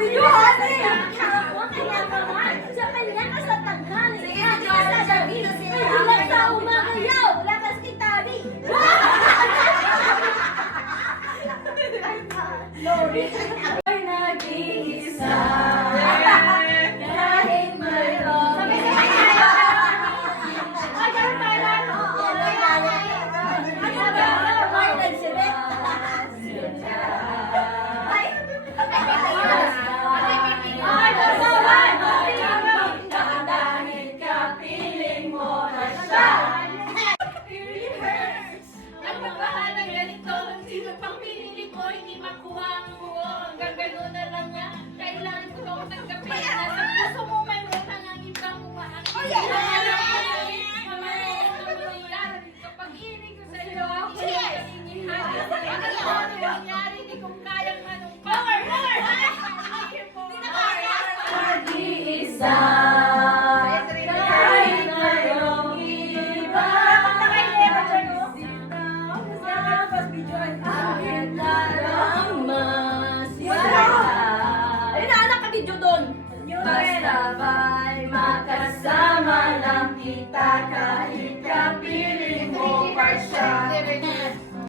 Videohan eh! Kaya naman, sa kanya ka sa taghan. Sige na, Joanna, sabihin na sila. Ilang sa umagayaw, lakas kitabi. Lori. Ay, nag-iisa. Kahit mayroon. Ay, ganun pala. Ay, nagsibit. Isa